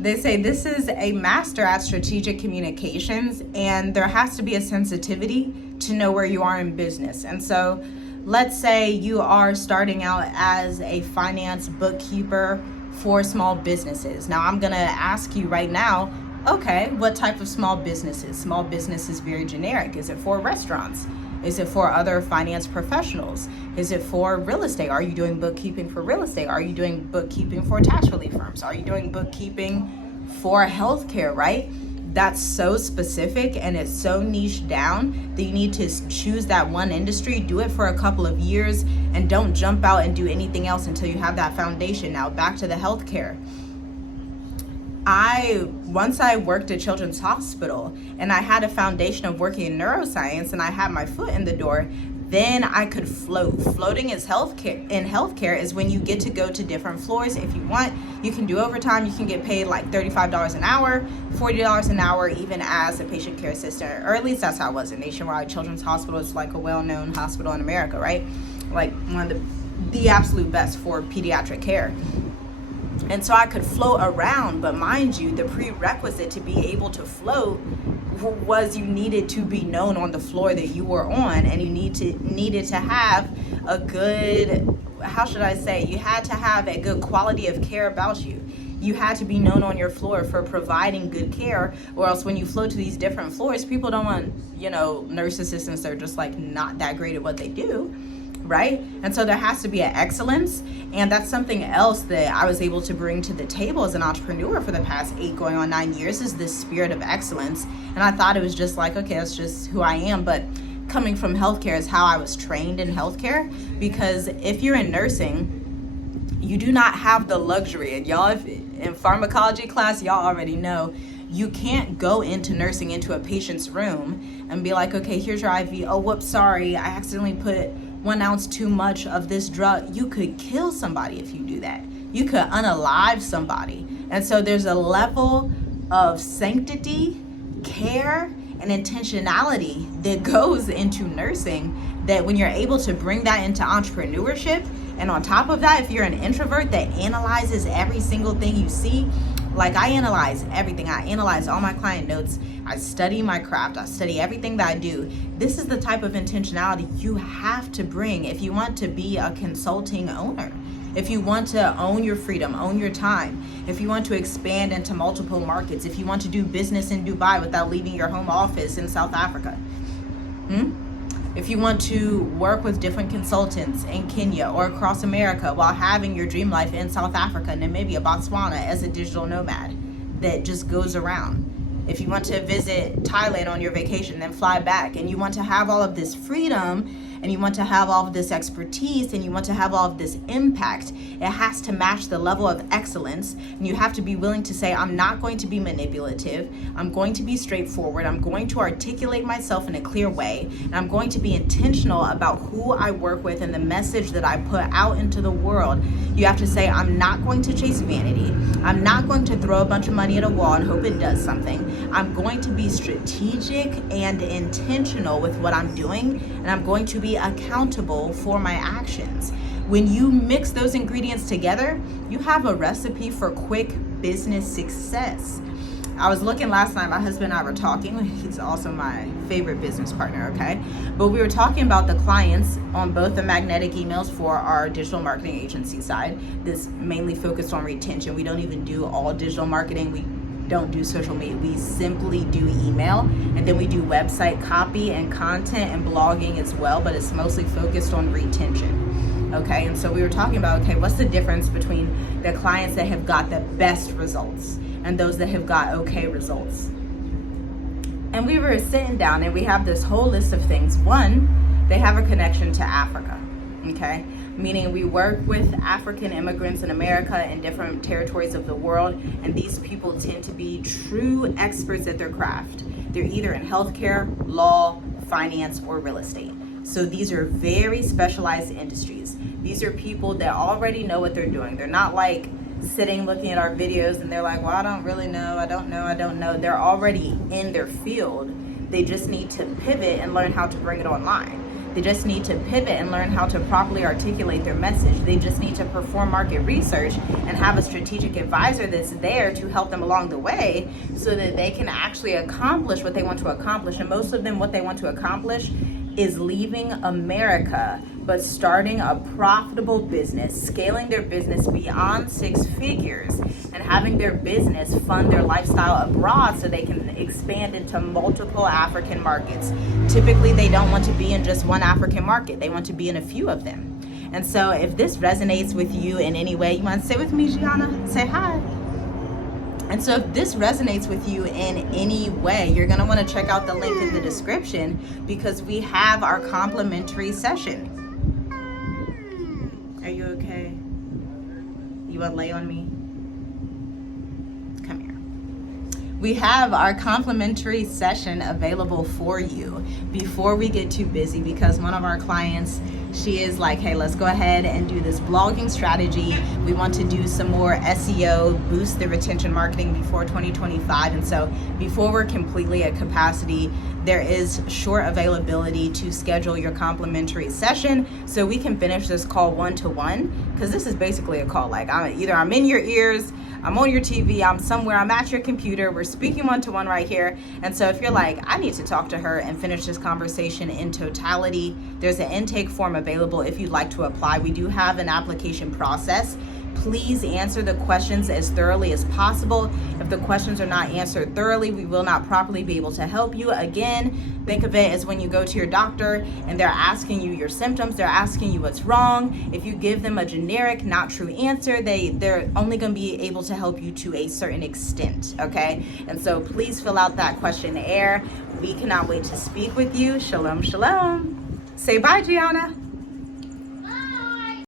They say this is a master at strategic communications, and there has to be a sensitivity to know where you are in business. And so let's say you are starting out as a finance bookkeeper for small businesses. Now I'm going to ask you right now, okay, what type of small businesses? Small business is very generic. Is it for restaurants? Is it for other finance professionals? Is it for real estate? Are you doing bookkeeping for real estate? Are you doing bookkeeping for tax relief firms? Are you doing bookkeeping for healthcare, right? That's so specific and it's so niche down that you need to choose that one industry, do it for a couple of years, and don't jump out and do anything else until you have that foundation. Now back to the healthcare. Once I worked at Children's Hospital and I had a foundation of working in neuroscience and I had my foot in the door, then I could float. Floating is healthcare is when you get to go to different floors. If you want, you can do overtime. You can get paid like $35 an hour, $40 an hour, even as a patient care assistant, or at least that's how it was at Nationwide Children's Hospital. It's like a well-known hospital in America, right? Like one of the absolute best for pediatric care. And so I could float around, but mind you, the prerequisite to be able to float was you needed to be known on the floor that you were on, and you needed to have a good, how should I say, you had to have a good quality of care about you. You had to be known on your floor for providing good care, or else when you float to these different floors, people don't want, nurse assistants that are just like not that great at what they do. Right? And so there has to be an excellence. And that's something else that I was able to bring to the table as an entrepreneur for the past 8 going on 9 years, is this spirit of excellence. And I thought it was just like, okay, that's just who I am. But coming from healthcare is how I was trained in healthcare, because if you're in nursing, you do not have the luxury. And y'all, if in pharmacology class, y'all already know, you can't go into nursing into a patient's room and be like, okay, here's your IV. Oh, whoops, sorry, I accidentally put 1 ounce too much of this drug. You could kill somebody if you do that. You could unalive somebody. And so there's a level of sanctity, care, and intentionality that goes into nursing, that when you're able to bring that into entrepreneurship, and on top of that, if you're an introvert that analyzes every single thing you see, like I analyze everything. I analyze all my client notes. I study my craft. I study everything that I do. This is the type of intentionality you have to bring if you want to be a consulting owner. If you want to own your freedom, own your time, if you want to expand into multiple markets, if you want to do business in Dubai without leaving your home office in South Africa. If you want to work with different consultants in Kenya or across America while having your dream life in South Africa, Namibia, Botswana as a digital nomad that just goes around. If you want to visit Thailand on your vacation, then fly back, and you want to have all of this freedom, and you want to have all of this expertise, and you want to have all of this impact, it has to match the level of excellence. And you have to be willing to say, I'm not going to be manipulative. I'm going to be straightforward. I'm going to articulate myself in a clear way. And I'm going to be intentional about who I work with and the message that I put out into the world. You have to say, I'm not going to chase vanity. I'm not going to throw a bunch of money at a wall and hope it does something. I'm going to be strategic and intentional with what I'm doing, and I'm going to be accountable for my actions. When you mix those ingredients together, you have a recipe for quick business success. I was looking last night, my husband and I were talking. He's also my favorite business partner, okay? But we were talking about the clients on both the magnetic emails for our digital marketing agency side. This mainly focused on retention. We don't even do all digital marketing. We don't do social media. We simply do email, and then we do website copy and content and blogging as well, but it's mostly focused on retention. Okay, and so we were talking about, okay, what's the difference between the clients that have got the best results and those that have got okay results? And we were sitting down and we have this whole list of things. One, they have a connection to Africa, okay? Meaning we work with African immigrants in America in different territories of the world, and these people tend to be true experts at their craft. They're either in healthcare, law, finance, or real estate. So these are very specialized industries. These are people that already know what they're doing. They're not like sitting looking at our videos and they're like, well, I don't really know, I don't know. They're already in their field. They just need to pivot and learn how to bring it online. They just need to pivot and learn how to properly articulate their message. They just need to perform market research and have a strategic advisor that's there to help them along the way so that they can actually accomplish what they want to accomplish. And most of them, what they want to accomplish is leaving America, but starting a profitable business, scaling their business beyond 6 figures, and having their business fund their lifestyle abroad so they can expand into multiple African markets. Typically, they don't want to be in just one African market. They want to be in a few of them. And so if this resonates with you in any way, you want to say with me, Gianna? Say hi. And so if this resonates with you in any way, you're going to want to check out the link in the description because we have our complimentary session. Are you okay? You want to lay on me? Come here. We have our complimentary session available for you before we get too busy, because one of our clients, she is like, hey, let's go ahead and do this blogging strategy. We want to do some more SEO, boost the retention marketing before 2025. And so before we're completely at capacity, there is short availability to schedule your complimentary session so we can finish this call one-to-one, because this is basically a call. Like I'm in your ears, I'm on your TV, I'm somewhere, I'm at your computer, we're speaking one-to-one right here. And so if you're like, I need to talk to her and finish this conversation in totality, there's an intake form available if you'd like to apply. We do have an application process. Please answer the questions as thoroughly as possible. If the questions are not answered thoroughly, we will not properly be able to help you. Again, think of it as when you go to your doctor and they're asking you your symptoms, they're asking you what's wrong. If you give them a generic, not true answer, they're only going to be able to help you to a certain extent, okay? And so please fill out that questionnaire. We cannot wait to speak with you. Shalom, shalom. Say bye, Gianna.